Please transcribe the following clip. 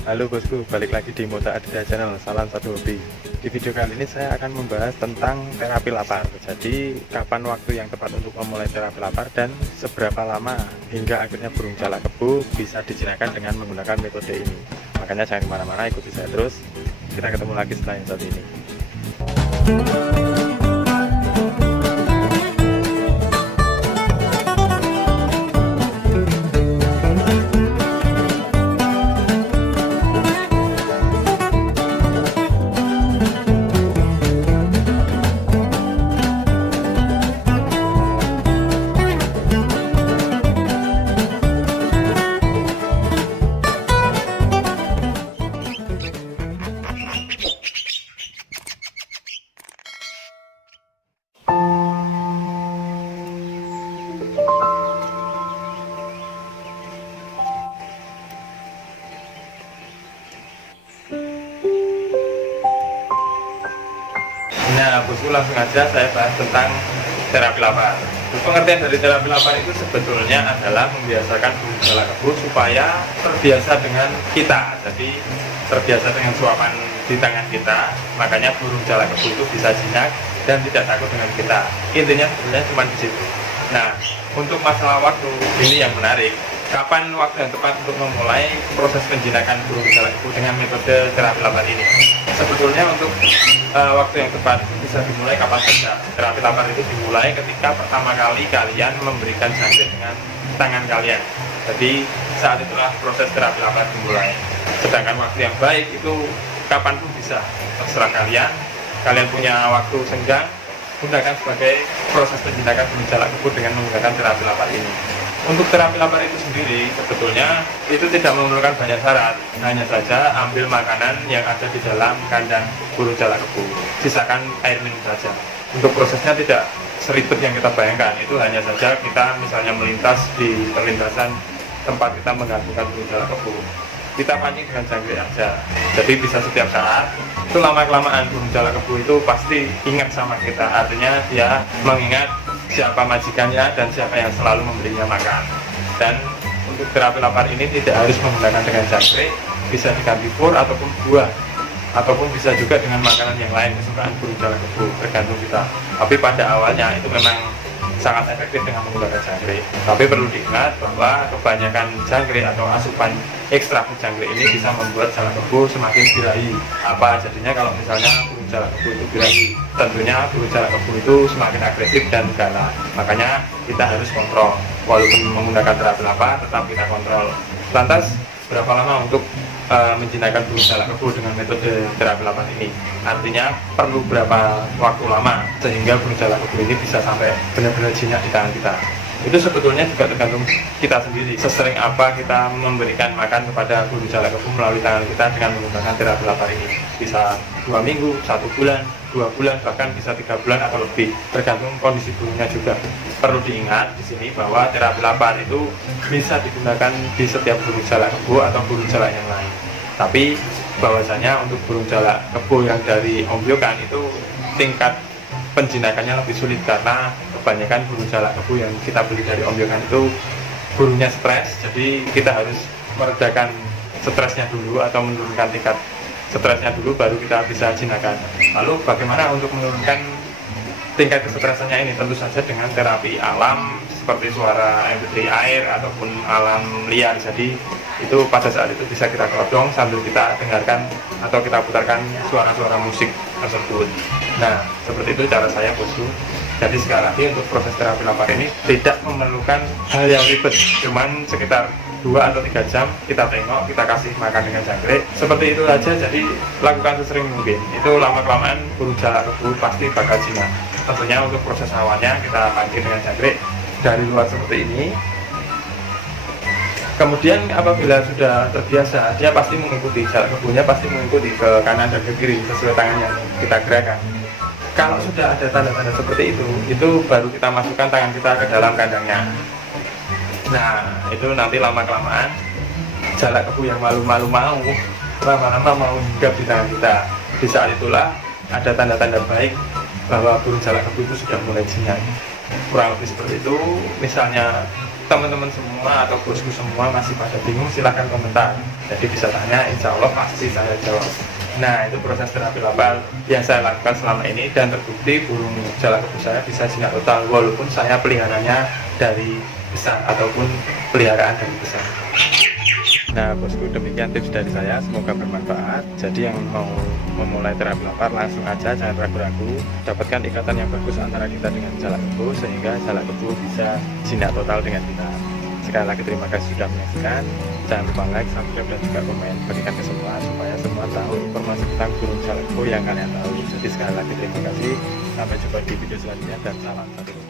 Halo bosku, balik lagi di Mota Aditya Channel, salam satu hobi. Di video kali ini saya akan membahas tentang terapi lapar. Jadi, kapan waktu yang tepat untuk memulai terapi lapar dan seberapa lama hingga akhirnya burung jalak kebo bisa dijinakkan dengan menggunakan metode ini. Makanya jangan kemana-mana, ikuti saya terus. Kita ketemu lagi setelah yang satu ini. Nah, bosku, langsung aja saya bahas tentang terapi lapar. Pengertian dari terapi lapar itu sebetulnya adalah membiasakan burung jalak kebo supaya terbiasa dengan kita. Jadi terbiasa dengan suapan di tangan kita, makanya burung jalak kebo itu bisa jinak dan tidak takut dengan kita. Intinya sebenarnya cuma di situ. Nah, untuk masalah waktu ini yang menarik. Kapan waktu yang tepat untuk memulai proses penjinakan burung jalak kebo dengan metode terapi lapar ini? Sebetulnya untuk waktu yang tepat bisa dimulai kapan saja. Terapi lapar itu dimulai ketika pertama kali kalian memberikan jangkrik dengan tangan kalian. Jadi saat itulah proses terapi lapar dimulai. Sedangkan waktu yang baik itu kapanpun bisa, terserah kalian. Kalian punya waktu senggang, gunakan sebagai proses penjinakan burung jalak kebo dengan menggunakan terapi lapar ini. Untuk terapi lapar itu sendiri sebetulnya itu tidak memerlukan banyak syarat, hanya saja ambil makanan yang ada di dalam kandang burung jalak kebo, sisakan air minum saja. Untuk prosesnya tidak seribet yang kita bayangkan, itu hanya saja kita misalnya melintas di perlintasan tempat kita menggabungkan burung jalak kebo, kita pancing dengan jangkrik aja, jadi bisa setiap saat. Itu lama-kelamaan burung jalak kebo itu pasti ingat sama kita, artinya dia mengingat siapa majikannya dan siapa yang selalu memberinya makan. Dan untuk terapi lapar ini tidak harus menggunakan dengan jangkrik, bisa diganti pur ataupun buah, ataupun bisa juga dengan makanan yang lain kesukaan burung jalak kebo, tergantung kita. Tapi pada awalnya itu memang sangat efektif dengan menggunakan jangkrik. Tapi perlu diingat bahwa kebanyakan jangkrik atau asupan ekstrak jangkrik ini bisa membuat jalak kebo semakin birahi. Apa jadinya kalau misalnya burung jalak kebo itu birahi? Tentunya burung jalak kebo itu semakin agresif dan galak. Makanya kita harus kontrol. Walaupun menggunakan terapi lapar, tetap kita kontrol. Lantas, berapa lama untuk menjinakkan burung jalak kebo dengan metode terapi lapar ini? Artinya perlu berapa waktu lama sehingga burung jalak kebo ini bisa sampai benar-benar jinak di tangan kita? Itu sebetulnya juga tergantung kita sendiri, sesering apa kita memberikan makan kepada burung jalak kebo melalui tangan kita dengan menggunakan terapi lapar ini. Bisa 2 minggu, 1 bulan, 2 bulan, bahkan bisa 3 bulan atau lebih, tergantung kondisi burungnya juga. Perlu diingat di sini bahwa terapi lapar itu bisa digunakan di setiap burung jalak kebo atau burung jalak yang lain. Tapi bahwasanya untuk burung jalak kebo yang dari ombyokan itu tingkat penjinakannya lebih sulit, karena kebanyakan burung jalak kebo yang kita beli dari ombyokan itu burungnya stres. Jadi kita harus meredakan stresnya dulu atau menurunkan tingkat stresnya dulu, baru kita bisa jinakan. Lalu bagaimana untuk menurunkan tingkat kesetresannya ini? Tentu saja dengan terapi alam seperti suara MP3 air ataupun alam liar. Jadi itu pada saat itu bisa kita kerodong sambil kita dengarkan atau kita putarkan suara-suara musik tersebut. Nah, seperti itu cara saya, bosku. Jadi sekali lagi untuk proses terapi lapar ini tidak memerlukan hal yang ribet, cuman sekitar 2 atau 3 jam kita tengok, kita kasih makan dengan jangkrik, seperti itu aja. Jadi lakukan sesering mungkin. Itu lama-kelamaan burung jalak kebo pasti bakal jinak. Tentunya untuk proses awalnya kita pancing dengan jangkrik dari luar seperti ini. Kemudian apabila sudah terbiasa, dia pasti mengikuti, jalak kebonya pasti mengikuti ke kanan dan ke kiri sesuai tangan yang kita gerakan. Kalau sudah ada tanda-tanda seperti itu baru kita masukkan tangan kita ke dalam kandangnya. Nah, itu nanti lama-kelamaan jalak kebo yang malu-malu mau lama-lama mau hinggap di tangan kita. Di saat itulah ada tanda-tanda baik bahwa burung jalak kebo itu sudah mulai jinak. Kurang lebih seperti itu. Misalnya teman-teman semua atau bosku semua masih pada bingung, silahkan komentar. Jadi bisa tanya, insya Allah pasti saya jawab. Nah, itu proses terapi lapar yang saya lakukan selama ini, dan terbukti burung jalak kebo saya bisa jinak total walaupun saya peliharanya dari besar ataupun peliharaan dari besar. Nah bosku, demikian tips dari saya, semoga bermanfaat. Jadi yang mau memulai terapi lapar langsung aja, jangan ragu-ragu. Dapatkan ikatan yang bagus antara kita dengan jalak kebo sehingga jalak kebo bisa jinak total dengan kita. Sekali lagi terima kasih sudah menyaksikan. Jangan lupa like, subscribe, dan juga komen. Berikan ke semua supaya semua tahu informasi tentang burung jalak kebo yang kalian tahu. Jadi sekali lagi terima kasih. Sampai jumpa di video selanjutnya dan salam satu.